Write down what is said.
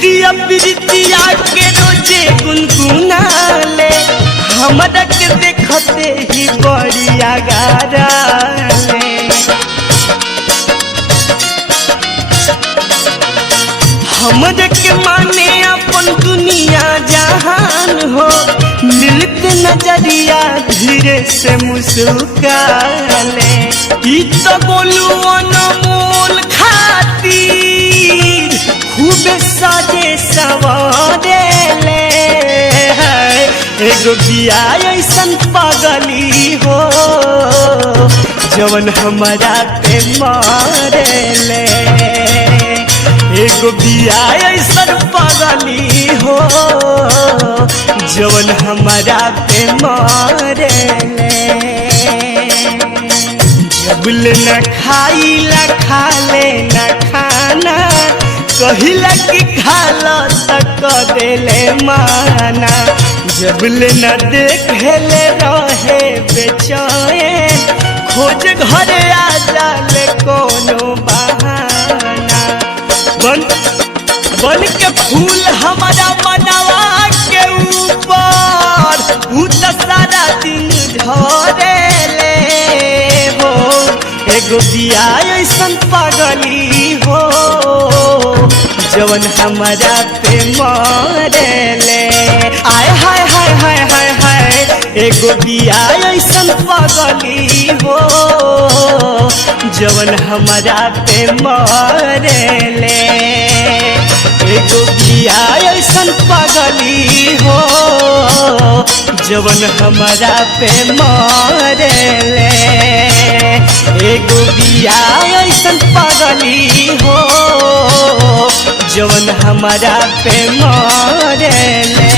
गीतिया प्रीतिया के रोजे गुनगुनाले हमरा के देखते ही बड़ी आगाराले हमरा के माने अपन दुनिया जहान हो मिलते नजरिया धीरे से मुस्काले ई तो बोलू अनमोल खातिर खूब साजे सवारे ले एगो बिया ऐसन पागली हो जवन हमारा पे मारे ले एगो बिया ऐसन पागली हो जवन हमारा पे मारे ले जबल न खाइला खाले न खाना कहिला कि खाला तक देले माना जबल न देखेले रहे बेचैन खोज घरे आ जाले कोनो बहाना बन के फूल हमारा मनवा के ऊपर उ त सारा दिन झरे ले हो एगो बिया ऐसन पागली हो जवन हमारा पे मारे ले आय हाय हाय हाय हाय हाय एगो बिया ऐसन पागली हो जवन हमारा पे मारे ले एगो बिया ऐसन पागली हो जवन हमारा पे मारे ले एगो बिया ऐसन पागली हो जवन हमारा पे मारे ले।